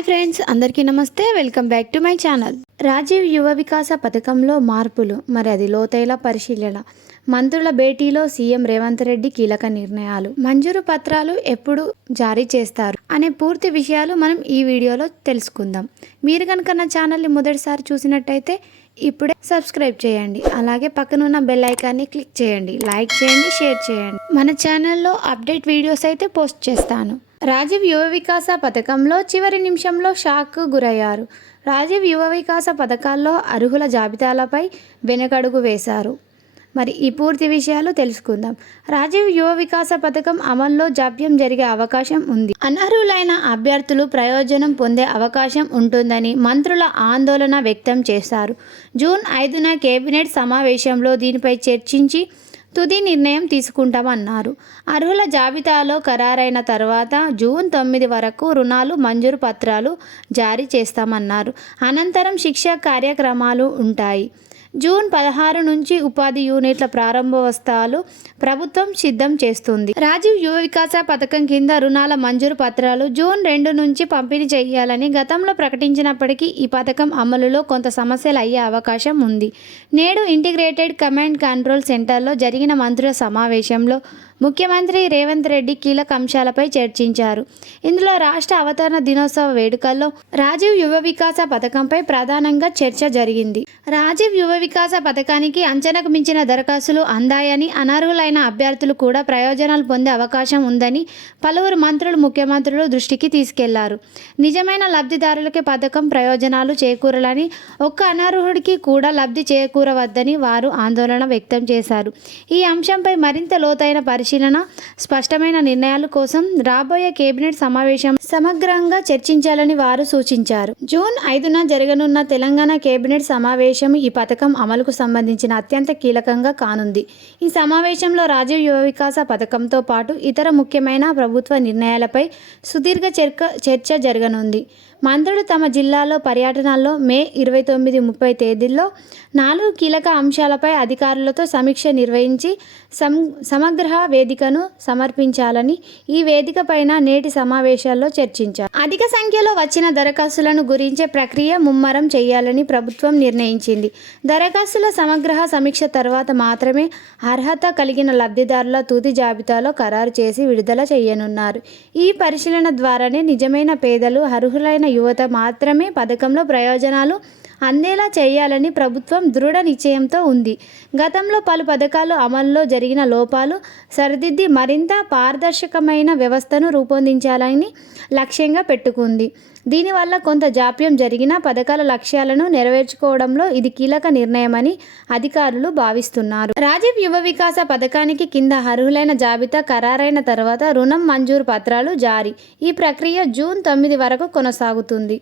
Hi friends అందరికీ నమస్తే. Welcome back to my channel. Rajiv Yuva Vikasa పథకంలో మార్పులు మరి అది లోతైన పరిశీలన. మంత్రుల భేటీలో సీఎం రేవంత్ రెడ్డి కీలక నిర్ణయాలు. మంజూరు పత్రాలు ఎప్పుడు జారీ చేస్తారు? అనే పూర్తి విషయాలు మనం ఈ వీడియోలో తెలుసుకుందాం. మీరు కనుక నా ఛానల్ని మొదటిసారి చూసినట్టయితే ఇప్పుడే సబ్స్క్రైబ్ చేయండి. అలాగే పక్కనున్న బెల్ ఐకాన్ని క్లిక్ చేయండి. లైక్ చేయండి షేర్ చేయండి. మన ఛానల్లో అప్డేట్ వీడియోస్ అయితే పోస్ట్ చేస్తాను. రాజీవ్ యువ వికాస పథకంలో చివరి నిమిషంలో షాక్ గురయ్యారు. రాజీవ్ యువ వికాస పథకాల్లో అర్హుల జాబితాలపై వెనకడుగు వేశారు. మరి ఈ పూర్తి విషయాలు తెలుసుకుందాం. రాజీవ్ యువ వికాస పథకం అమల్లో జాప్యం జరిగే అవకాశం ఉంది. అనర్హులైన అభ్యర్థులు ప్రయోజనం పొందే అవకాశం ఉంటుందని మంత్రుల ఆందోళన వ్యక్తం చేశారు. జూన్ ఐదున కేబినెట్ సమావేశంలో దీనిపై చర్చించి తుది నిర్ణయం తీసుకుంటామన్నారు. అర్హుల జాబితాలో ఖరారైన తర్వాత జూన్ తొమ్మిది వరకు రుణాలు మంజూరు పత్రాలు జారీ చేస్తామన్నారు. అనంతరం శిక్ష కార్యక్రమాలు ఉంటాయి. జూన్ పదహారు నుంచి ఉపాధి యూనిట్ల ప్రారంభోత్సవాలు ప్రభుత్వం సిద్ధం చేస్తుంది. రాజీవ్ యువ వికాస పథకం కింద రుణాల మంజూరు పత్రాలు జూన్ రెండు నుంచి పంపిణీ చేయాలని గతంలో ప్రకటించినప్పటికీ ఈ పథకం అమలులో కొంత సమస్యలు అయ్యే అవకాశం ఉంది. నేడు ఇంటిగ్రేటెడ్ కమాండ్ కంట్రోల్ సెంటర్లో జరిగిన మంత్రుల సమావేశంలో ముఖ్యమంత్రి రేవంత్ రెడ్డి కీలక అంశాలపై చర్చించారు. ఇందులో రాష్ట్ర అవతరణ దినోత్సవ వేడుకల్లో రాజీవ్ యువ వికాస పథకంపై ప్రధానంగా చర్చ జరిగింది. రాజీవ్ యువ వికాస పథకానికి అంచనాకు మించిన దరఖాస్తులు అందాయని అనర్హులైన అభ్యర్థులు కూడా ప్రయోజనాలు పొందే అవకాశం ఉందని పలువురు మంత్రులు ముఖ్యమంత్రులు దృష్టికి తీసుకెళ్ళారు. నిజమైన లబ్ధిదారులకి పథకం ప్రయోజనాలు చేకూరాలని ఒక్క అనర్హుడికి కూడా లబ్ధి చేకూరవద్దని వారు ఆందోళన వ్యక్తం చేశారు. ఈ అంశంపై మరింత లోతైన పరిశీలన స్పష్టమైన నిర్ణయాల కోసం రాబోయే కేబినెట్ సమావేశం సమగ్రంగా చర్చించాలని వారు సూచించారు. జూన్ ఐదున జరగనున్న తెలంగాణ కేబినెట్ సమావేశం ఈ పథకం అమలుకు సంబంధించిన అత్యంత కీలకంగా కానుంది. ఈ సమావేశంలో రాజీవ్ యువ వికాస పథకంతో పాటు ఇతర ముఖ్యమైన ప్రభుత్వ నిర్ణయాలపై సుదీర్ఘ చర్క చర్చ జరగనుంది. మంత్రులు తమ జిల్లాలో పర్యటనల్లో మే ఇరవై తొమ్మిది ముప్పై తేదీల్లో నాలుగు కీలక అంశాలపై అధికారులతో సమీక్ష నిర్వహించి సం సమగ్ర వేదికను సమర్పించాలని ఈ వేదిక పైన నేటి సమావేశాల్లో చర్చించారు. అధిక సంఖ్యలో వచ్చిన దరఖాస్తులను గురించే ప్రక్రియ ముమ్మరం చేయాలని ప్రభుత్వం నిర్ణయించింది. దరఖాస్తుల సమగ్ర సమీక్ష తర్వాత మాత్రమే అర్హత కలిగిన లబ్ధిదారుల తుది జాబితాలో ఖరారు చేసి విడుదల చేయనున్నారు. ఈ పరిశీలన ద్వారానే నిజమైన పేదలు అర్హులైన యువత మాత్రమే పథకంలో ప్రయోజనాలు అందేలా చేయాలని ప్రభుత్వం దృఢ నిశ్చయంతో ఉంది. గతంలో పలు పథకాలు అమల్లో జరిగిన లోపాలు సరిదిద్ది మరింత పారదర్శకమైన వ్యవస్థను రూపొందించాలని లక్ష్యంగా పెట్టుకుంది. దీనివల్ల కొంత జాప్యం జరిగిన పథకాల లక్ష్యాలను నెరవేర్చుకోవడంలో ఇది కీలక నిర్ణయమని అధికారులు భావిస్తున్నారు. రాజీవ్ యువ వికాస పథకానికి కింద అర్హులైన జాబితా ఖరారైన తర్వాత రుణం మంజూరు పత్రాలు జారీ. ఈ ప్రక్రియ జూన్ తొమ్మిది వరకు కొనసాగుతుంది.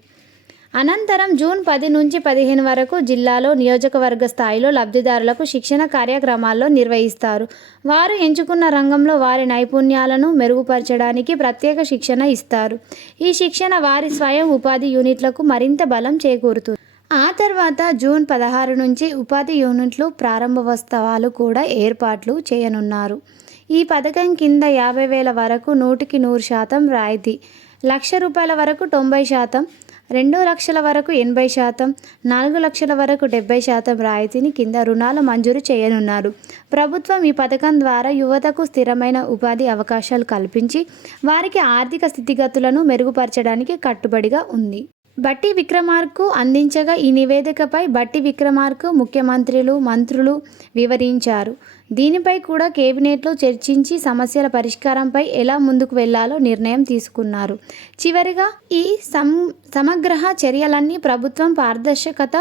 అనంతరం జూన్ పది నుంచి పదిహేను వరకు జిల్లాలో నియోజకవర్గ స్థాయిలో లబ్ధిదారులకు శిక్షణ కార్యక్రమాల్లో నిర్వహిస్తారు. వారు ఎంచుకున్న రంగంలో వారి నైపుణ్యాలను మెరుగుపరచడానికి ప్రత్యేక శిక్షణ ఇస్తారు. ఈ శిక్షణ వారి స్వయం ఉపాధి యూనిట్లకు మరింత బలం చేకూరుతుంది. ఆ తర్వాత జూన్ పదహారు నుంచి ఉపాధి యూనిట్లు ప్రారంభోత్సవాలు కూడా ఏర్పాట్లు చేయనున్నారు. ఈ పథకం కింద యాభై వేల వరకు నూటికి నూరు శాతం రాయితీ లక్ష రూపాయల వరకు తొంభై శాతం రెండు లక్షల వరకు ఎనభై శాతం నాలుగు లక్షల వరకు డెబ్బై శాతం రాయితీని కింద రుణాలు మంజూరు చేయనున్నారు. ప్రభుత్వం ఈ పథకం ద్వారా యువతకు స్థిరమైన ఉపాధి అవకాశాలు కల్పించి వారికి ఆర్థిక స్థితిగతులను మెరుగుపరచడానికి కట్టుబడిగా ఉంది. బట్టి విక్రమార్కు అందించగా ఈ నివేదికపై బట్టి విక్రమార్కు ముఖ్యమంత్రులు మంత్రులు వివరించారు. దీనిపై కూడా కేబినెట్లో చర్చించి సమస్యల పరిష్కారంపై ఎలా ముందుకు వెళ్ళాలో నిర్ణయం తీసుకున్నారు. చివరిగా ఈ సం సమగ్ర చర్యలన్నీ ప్రభుత్వం పారదర్శకత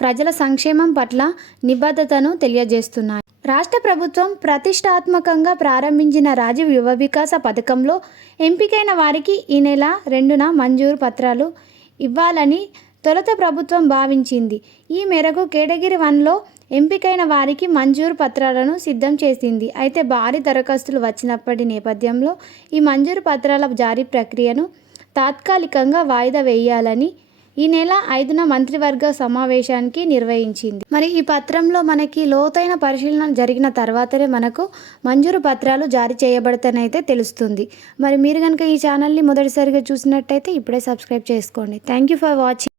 ప్రజల సంక్షేమం పట్ల నిబద్ధతను తెలియజేస్తున్నాయి. రాష్ట్ర ప్రభుత్వం ప్రతిష్టాత్మకంగా ప్రారంభించిన రాజీవ్ యువ వికాస పథకంలో ఎంపికైన వారికి ఈ నెల రెండున మంజూరు పత్రాలు ఇవ్వాలని తొలుత ప్రభుత్వం భావించింది. ఈ మేరకు కేటగిరి వన్లో ఎంపికైన వారికి మంజూరు పత్రాలను సిద్ధం చేసింది. అయితే భారీ దరఖాస్తులు వచ్చినప్పటి నేపథ్యంలో ఈ మంజూరు పత్రాల జారీ ప్రక్రియను తాత్కాలికంగా వాయిదా వేయాలని ఈ నెల ఐదున మంత్రివర్గ సమావేశానికి నిర్వహించింది. మరి ఈ పత్రంలో మనకి లోతైన పరిశీలన జరిగిన తర్వాతనే మనకు మంజూరు పత్రాలు జారీ చేయబడతానైతే తెలుస్తుంది. మరి మీరు కనుక ఈ ఛానల్ని మొదటిసారిగా చూసినట్టయితే ఇప్పుడే సబ్స్క్రైబ్ చేసుకోండి. Thank you for watching